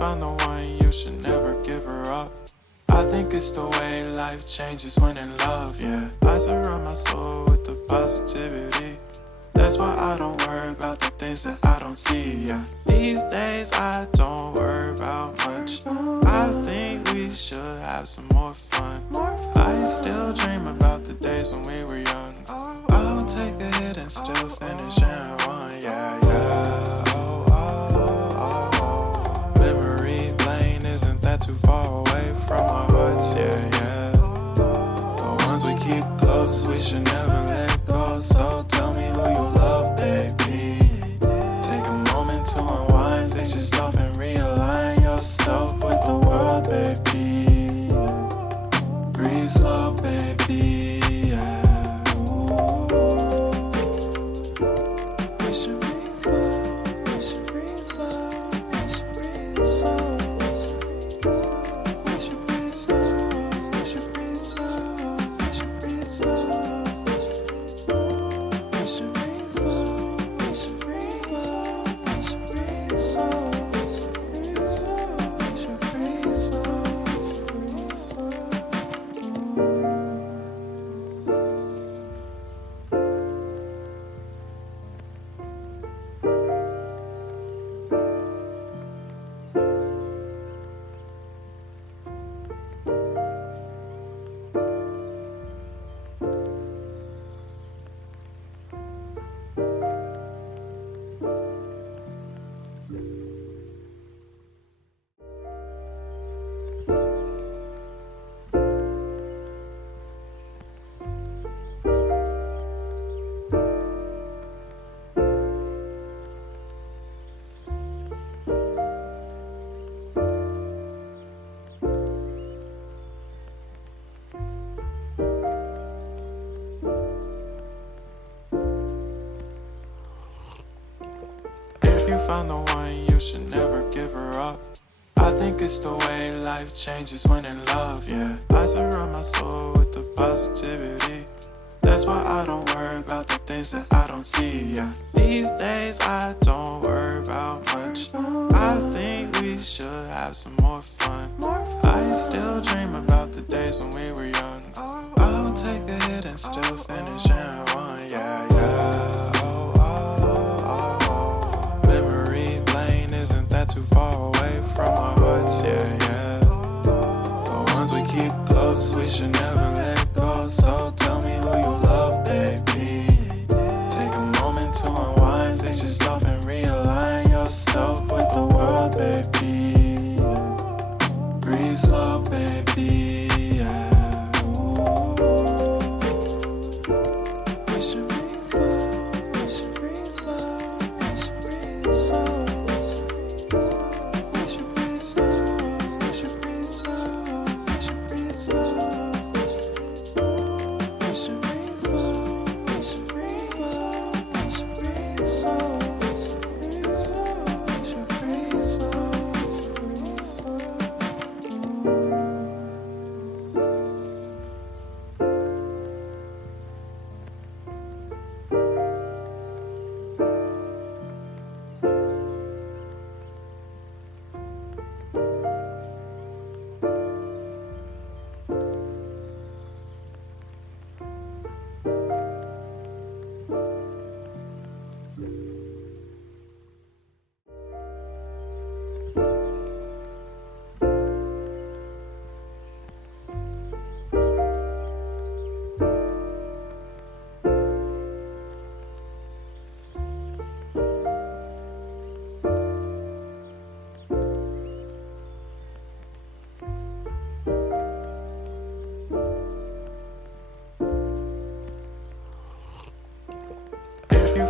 found the one, you should never give her up. I think it's the way life changes when in love, yeah. I surround my soul with the positivity. That's why I don't worry about the things that I don't see, yeah. These days I don't worry about much. I think we should have some more fun. I still dream about the days when we were young. I'll take a hit and still finish in one, yeah, yeah. Oh, oh, oh, oh. Memory lane isn't that too far away from our hearts, yeah, yeah. The ones we keep close, we should never let go. So tell me who you love, baby. Take a moment to unwind, fix yourself and realign yourself with the world, baby. Breathe slow, baby, yeah. We should breathe slow, we should breathe slow, we should breathe slow. We should breathe slow, we should breathe slow, we should breathe slow. We should breathe slow, we should breathe slow, we should breathe slow. We should breathe slow, breathe slow. Found the one, you should never give her up. I think it's the way life changes when in love, yeah. I surround my soul with the positivity. That's why I don't worry about the things that I don't see, yeah. These days I don't worry about much. I think we should have some more fun. I still dream about the days when we were young. I'll take a hit and still finish in one, yeah, yeah. Oh, oh, oh, oh. Memory lane isn't that too far away from our hearts, yeah, yeah. The ones we keep close, we should never let go. So tell me who you love, baby. Take a moment to unwind, fix yourself and realign yourself with the world, baby. Breathe slow, baby, yeah. We should breathe slow, we should breathe slow, we should breathe slow. We should breathe slow, we should breathe slow, we should breathe slow. We should breathe slow, we should breathe slow, we should breathe slow. We should breathe slow, breathe slow.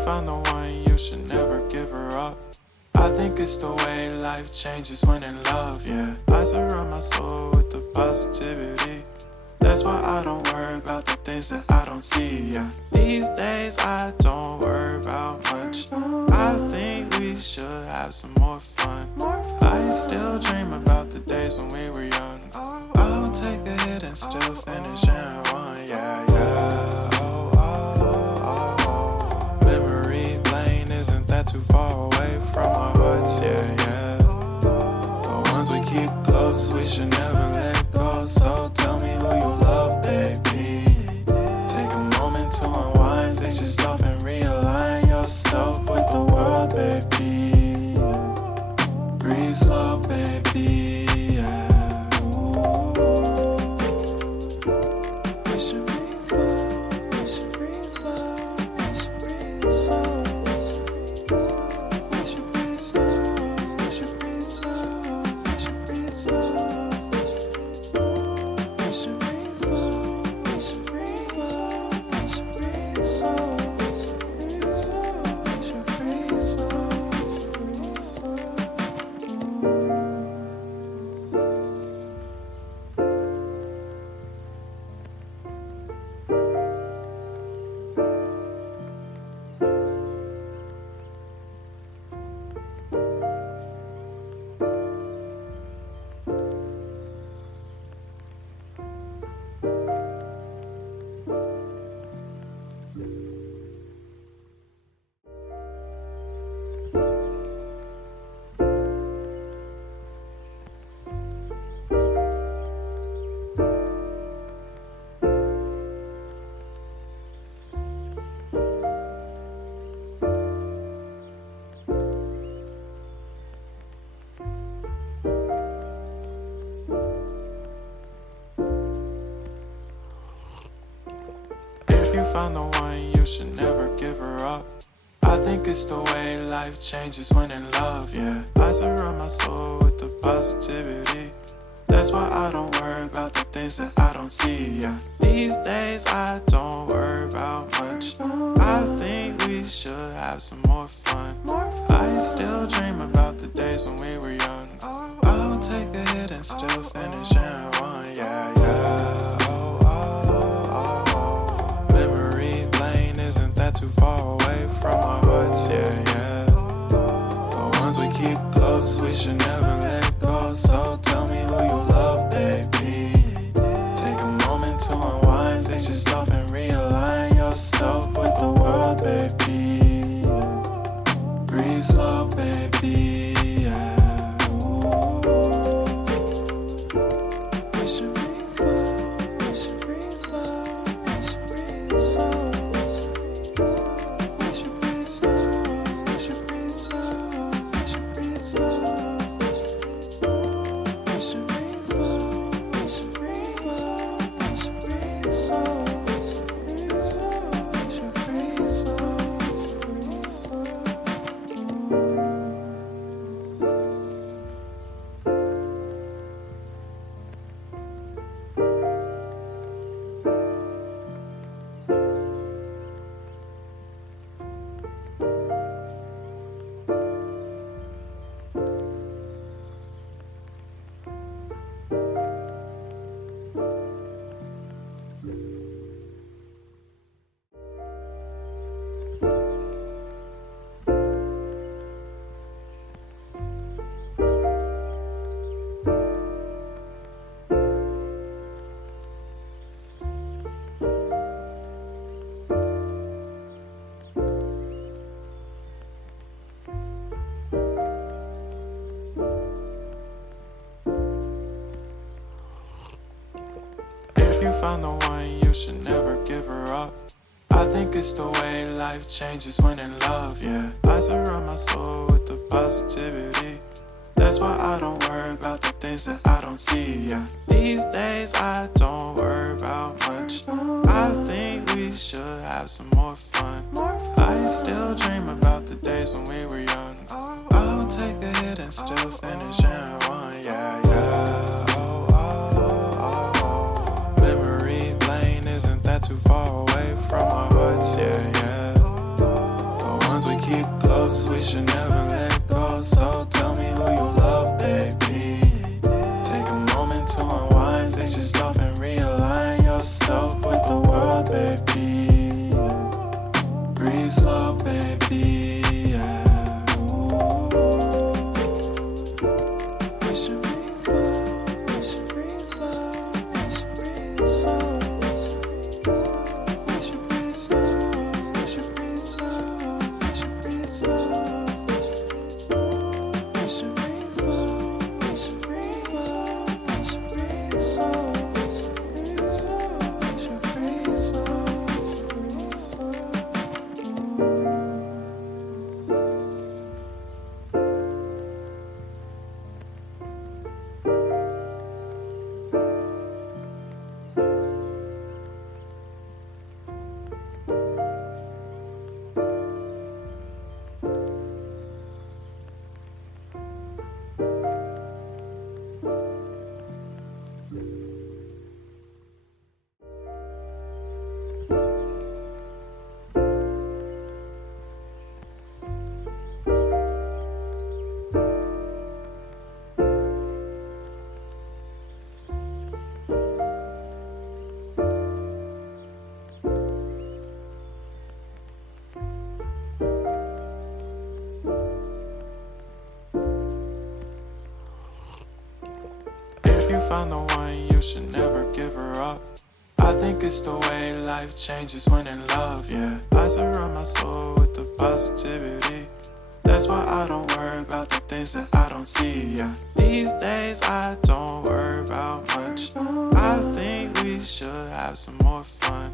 Found the one, you should never give her up. I think it's the way life changes when in love, yeah. I surround my soul with the positivity. That's why I don't worry about the things that I don't see, yeah. These days I don't worry about much. I think we should have some more fun. I still dream about the days when we were young. I'll take a hit and still finish in one, yeah, yeah. Oh, oh, oh, oh. Memory lane isn't that too far away from our hearts, yeah, yeah. The close, we should never let go. So tell me who you love, baby. Take a moment to unwind, fix yourself and realign yourself with the world, baby. Breathe slow, baby. Yeah. Ooh. We should breathe slow. We should breathe slow. We should breathe slow. We should breathe slow. We should breathe slow. We should breathe slow. We should breathe slow. We should breathe slow. We should breathe slow. We should breathe slow. If you found the one, you should never give her up. I think it's the way life changes when in love, yeah. I surround my soul with the positivity. That's why I don't worry about the things that I don't see, yeah. These days I don't worry about much. I think we should have some more fun. I still dream about the days when we were young. I'll take a hit and still finish in one, yeah, yeah. Oh, oh, oh, oh. Memory lane isn't that too far away from our hearts, yeah, yeah. The ones we keep close, we should never let go. So tell me who you love, baby. Take a moment to unwind, fix yourself and realign yourself with the world, baby. Breathe slow, baby. Yeah. Ooh. We should breathe slow. We should breathe slow. We should breathe slow. We should breathe slow. We should breathe slow. We should breathe slow. We should breathe slow. We should breathe slow. We should breathe slow. We should breathe slow. If you found the one, you should never give her up. I think it's the way life changes when in love, yeah. I surround my soul with the positivity. That's why I don't worry about the things that I don't see, yeah. These days I don't worry about much. I think we should have some more fun. I still dream about the days when we were young. I'll take a hit and still finish in one, yeah, yeah. Oh, oh, oh, oh. Memory lane isn't that too far away from our hearts, yeah, yeah. The ones we keep close, we should never let go. So tell me who you love, baby. Take a moment to unwind, fix yourself and realign yourself with the world, baby. Breathe slow, baby. Yeah. Ooh. We should breathe slow. We should breathe slow. We should breathe slow. We should breathe slow. We should breathe slow. We should breathe slow. found the one, you should never give her up. I think it's the way life changes when in love, yeah. I surround my soul with the positivity. That's why I don't worry about the things that I don't see, yeah. These days I don't worry about much. I think we should have some more fun.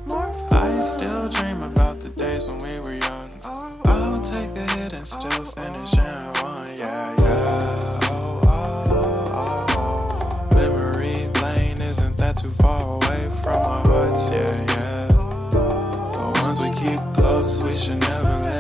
I still dream about the days when we were young. I'll take a hit and still finish in one, yeah, yeah. Oh, oh, oh, oh. Memory lane, isn't that too far away from our hearts, yeah, yeah. The ones we keep close, we should never let